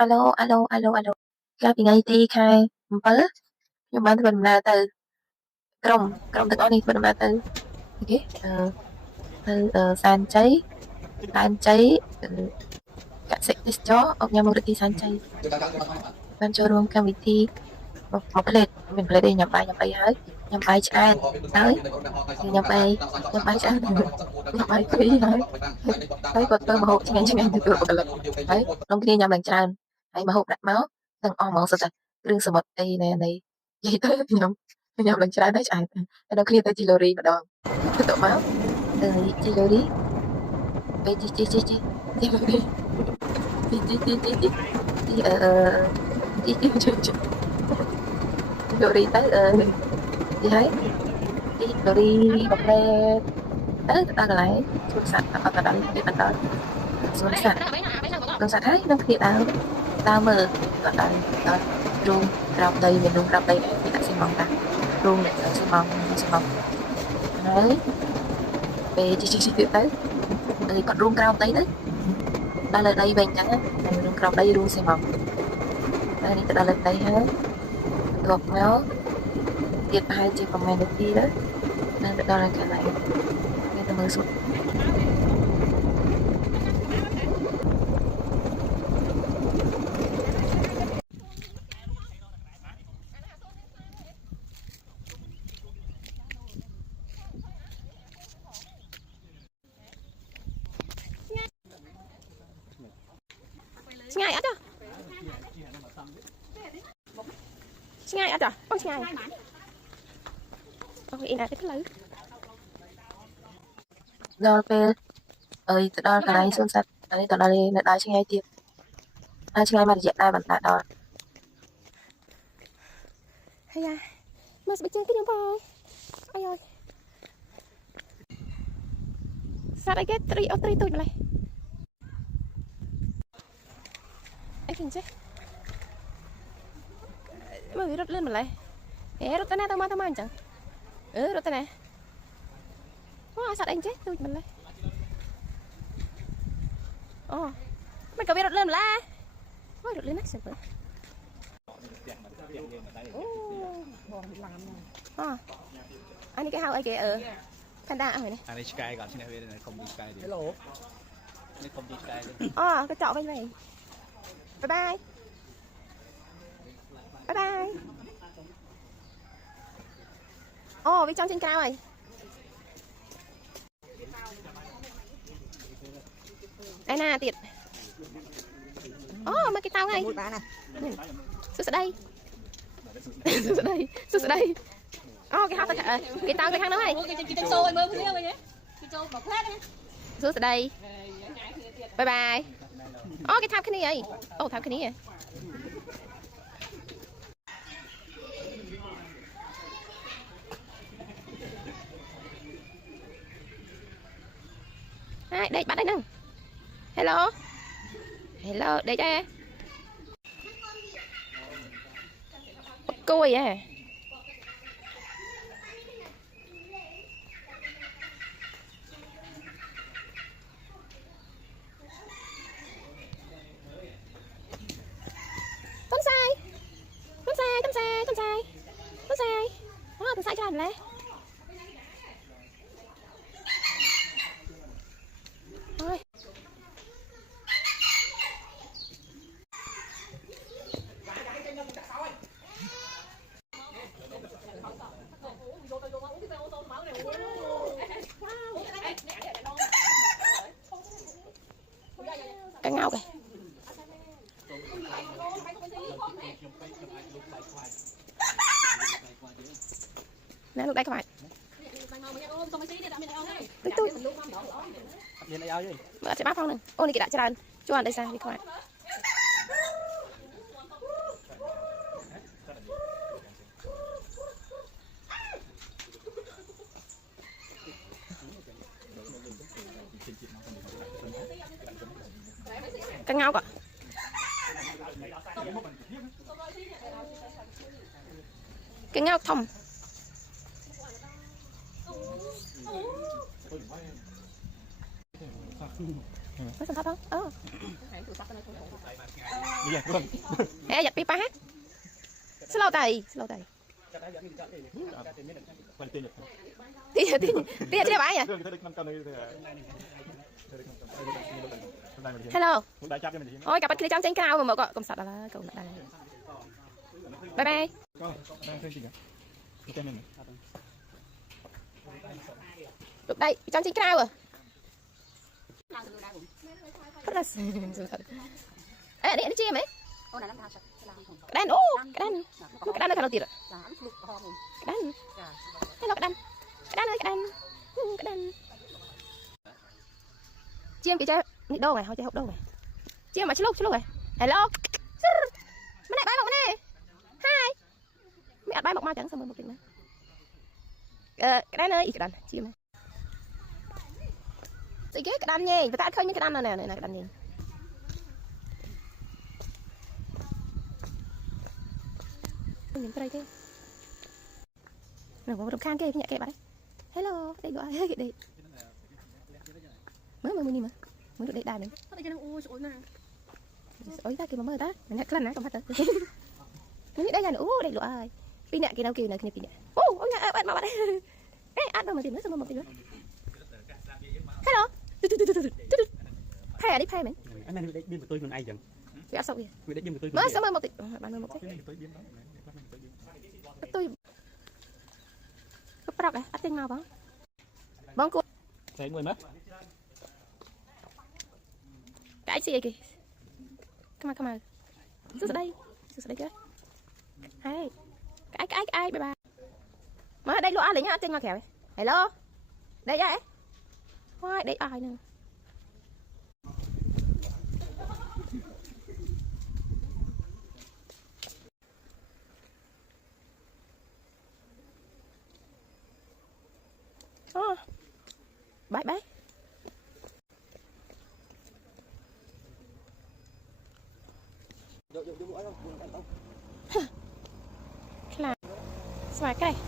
alo កាលពីថ្ងៃទីខែ7ខ្ញុំបានធ្វើដំណើរទៅក្រុមទាំងអស់នេះធ្វើដំណើរទៅគេទៅសែនជ័យកសិទេសចរអង្គការមូលនិធិសែនជ័យបានចូលរួមកម្មវិធីមកផ្លេតមានផ្លេតឯងញ៉ាំបាយហើយញ៉ាំបាយឆ្អែតហើយញ៉ាំបាយឆ្អែតញ៉ាំបាយគ្រីហើយគាត់ធ្វើម្ហូបឆ្ងាញ់ទៅទូបុគ្គលិកហើយក្រុមគ្នាញ៉ាំឡើងច្រើនហើយម្ហូបដាក់មកទាំងអស់ហ្មងសុទ្ធតែគ្រឿងសមុទ្រអីណែនិយាយទៅញ៉ាំឡើងច្រើនហើយឆ្អែតហើយដល់គ្នាទៅជីឡូរីម្ដងទៅមកជីឡូរីពេលជីឡូរីជីឡូរីទៅទីហើយជីឡូរីបផ្លែទៅដល់កន្លែងសួនសត្វអត់ដល់ទីបន្តសួនសត្វហើយនឹងគ្នាដើរមើលដល់រូងក្រោមដីមានរូងក្រោមដីមានដាក់ស៊ីម៉ងតារូងស៊ីម៉ងហើយពេលជីទៀតទៅគាត់រូងក្រោមដីទៅដល់លើដីវិញអញ្ចឹងរូងក្រោមដីរូងស៊ីម៉ងហើយនេះទៅដល់លើដីហើយបន្ទាប់មកទៀតប្រហែលជាប្រហែលនាទីទៅនឹងទៅដល់កន្លែងមានទៅមើលសួនឆ្ងាយអត់ឆ្ងាយអត់ចាអូឆ្ងាយអូអ៊ីនអត់ទៅផ្លូវដល់ពេលទៅដល់កន្លែងសួនសត្វនេះទៅដល់នៅដល់ឆ្ងាយទៀតដល់ឆ្ងាយមករយៈដែរបន្តដល់ហើយមកស្បែកជើងខ្ញុំបងអីអើយសត្វអីគេត្រីអូត្រីទូចម្លេះអីគេចេះមើលវារត់លឿនម្លេះរត់ទៅណាទៅមកអញ្ចឹងរត់ទៅណាអូសត្វអីចេះទូចម្លេះអូមិនក៏វារត់លឿនម្លេះអូរត់លឿនណាស់សិនអូអានេះគេហៅអីគេផាន់ដាអស់ហើយនេះអានេះឆ្កែគាត់ឈ្នះវានៅខំទីឆ្កែទៀតហេឡូនេះខំទីឆ្កែទៀតក៏ចောက်វិញបាយអូវាចង់ចេញក្រៅហើយឯណាទៀតអូមកគេតោងហើយសួស្ដីអូគេហៅទៅគេតោងទៅខាងនោះហើយគេទៅចូលឲ្យមើលគ្នាវិញគេចូលមកផ្លែសួស្ដីបាយអូគេថាប់គ្នាអីអូថាប់គ្នាហើយដេកបាត់ហើយហ្នឹង Hello ដេកអីគួយហ៎ទុនសាយអូទុនសាយច្រើនម្លេះអូយcái ngao kìa nè lúc đây các bạn tôi mở sẽ bắt phong nè ôn đi kìa đã cho anh cho anh đây sao đi các bạn cái ngao cả cái ngao thông có sản phẩm không ê giật pi pa hết slow tay tia chưa bãi nhỉ hello ôi cặp kia trong tranh cao mà một con sạt là cầu đây bye bye được đây trong tranh cao rồi rất là ê đi chia mấy cái đan nó khá tiệt rồi cái đan hello cái đan chiêm kìa chơi nị đâu này thôi chơi hộp đâu này chiêm mà chứ lúc này hello mấy này bái một này hai mấy bái một ma chẳng xong rồi một tình nữa cái đan ơi cái đan chiêm này cái đan nha người ta khơi những cái đan này cái đan nhìn nhìn cái đây thế nào có đồng khang kia nhẹ kệ bạn đấy hello đây gọi cái đây mới được đây đài mình ôi ta kì mà mơ ta mình hãy lần nãy còn phát tới mình đây là nữa đây lụa ai pin nhẹ kia nào kia này kia pin nhẹ ôi nhà bạn mà bạn đây ăn đâu mà tìm nữa xong một tí nữa hello phe đi phe mình anh này biên của tôi còn ai chẳng bị ăn sâu kìa mới xong rồi một tí bạn mới một tí tôi bắt đầu này bắt tên nào bóng bóng cua thấy người mất cái gì kì come on xuống đây chứ hay cái bye bye mà đây lúa lấy nhá tên mà khéo hello đây vậy hoài đây ai nè bye là xoài cái này